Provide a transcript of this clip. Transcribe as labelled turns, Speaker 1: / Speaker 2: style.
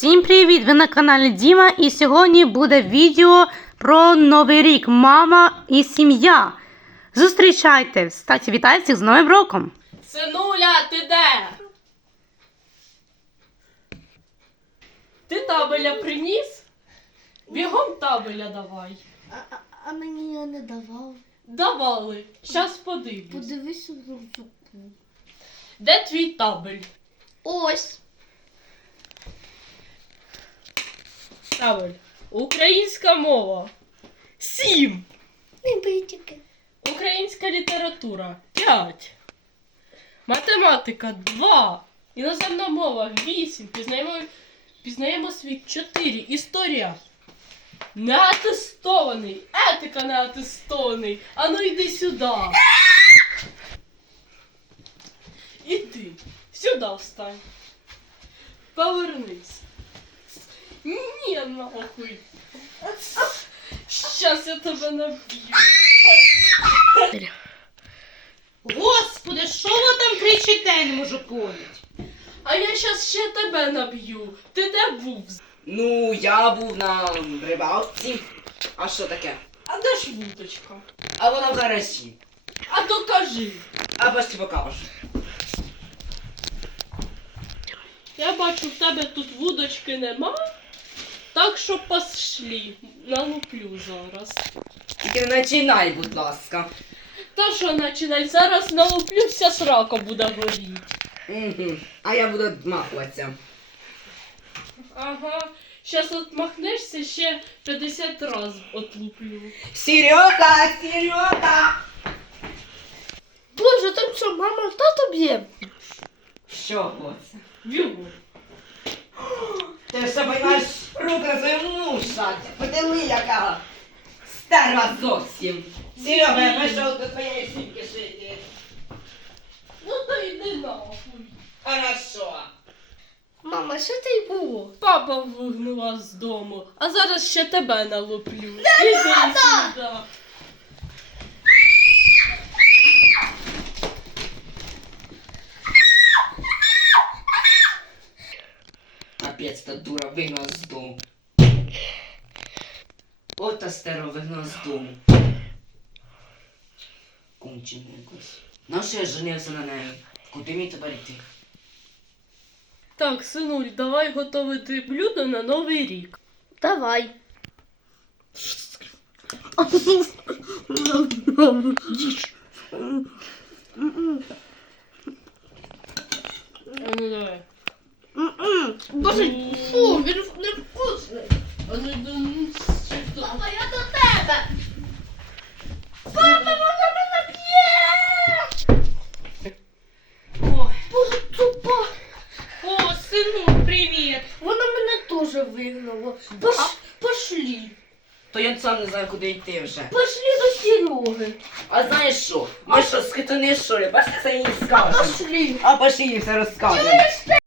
Speaker 1: Всім привіт! Ви на каналі Діма, і сьогодні буде відео про Новий рік. Мама і сім'я. Зустрічайте! Кстати, вітаю всіх з Новим роком!
Speaker 2: Синуля, ти де? Ти табеля приніс? Бігом табеля давай.
Speaker 3: А мені я не давав.
Speaker 2: Давали. Щас подивлюсь.
Speaker 3: Подивися в рюкзаку.
Speaker 2: Де твій табель?
Speaker 3: Ось.
Speaker 2: Табель. Українська мова. 7.
Speaker 3: Не битики.
Speaker 2: Українська література. 5. Математика 2. Іноземна мова 8. Пізнаємо світ 4. Історія. Неатестований. Етика неатестований. Ану йди сюди. Іди. Сюди встань. Повернись. Ні, нахуй. Щас я тебе наб'ю.
Speaker 1: Господи, що ви там кричите, я не можу поняти.
Speaker 2: А я щас ще тебе наб'ю. Ти де був?
Speaker 4: Ну, я був на рибалці. А що таке?
Speaker 2: А де ж вудочка?
Speaker 4: А вона в гаражі.
Speaker 2: А то кажи.
Speaker 4: А пошли покажу.
Speaker 2: Я бачу, в тебе тут вудочки нема. Так що пошли. Налуплю зараз.
Speaker 4: Тільки не починай, будь ласка.
Speaker 2: Та що починай? Зараз налуплю, вся срака буде горіти.
Speaker 4: Угу. А я буду відмахуватися.
Speaker 2: Ага. Щас отмахнешся, ще 50 раз отлуплю.
Speaker 4: Серега! Серега!
Speaker 3: Боже, там що, мама тато б'є?
Speaker 4: Що оце?
Speaker 2: Бігу.
Speaker 4: Ти що поймаєш руку на свою муша? Подиви, яка стерва зовсім. Серега, я прийшов до твоєї жінки жити.
Speaker 2: Ну то йди нахуй.
Speaker 4: Хорошо.
Speaker 3: Мама, що це й було?
Speaker 2: Папа вигнала з дому, а зараз ще тебе налуплю. Іди сюди.
Speaker 4: Капець, та дура вигнала з дому. От та стерва вигнала з дому. Кончено якось. Нащо я женився на неї? Куди мені тепер йти?
Speaker 2: Так, синуль, давай готувати блюдо на Новий рік.
Speaker 3: Давай.
Speaker 2: А ну давай.
Speaker 3: Боже, фу, він невкусний.
Speaker 2: А ну йди сюди.
Speaker 3: Папа, я до тебе. Папа, вона мене б'є.
Speaker 2: Ой.
Speaker 3: Боже, тупа.
Speaker 2: О, сину, привіт.
Speaker 3: Вона мене теж вигнала. Пошли.
Speaker 4: То я сам не знаю, куди йти вже.
Speaker 3: Пошли до Сереги.
Speaker 4: А знаєш що? Ми що, скитани, що ли? Пошли це їй скажемо.
Speaker 3: Пошли.
Speaker 4: А пошли їй все розкажемо.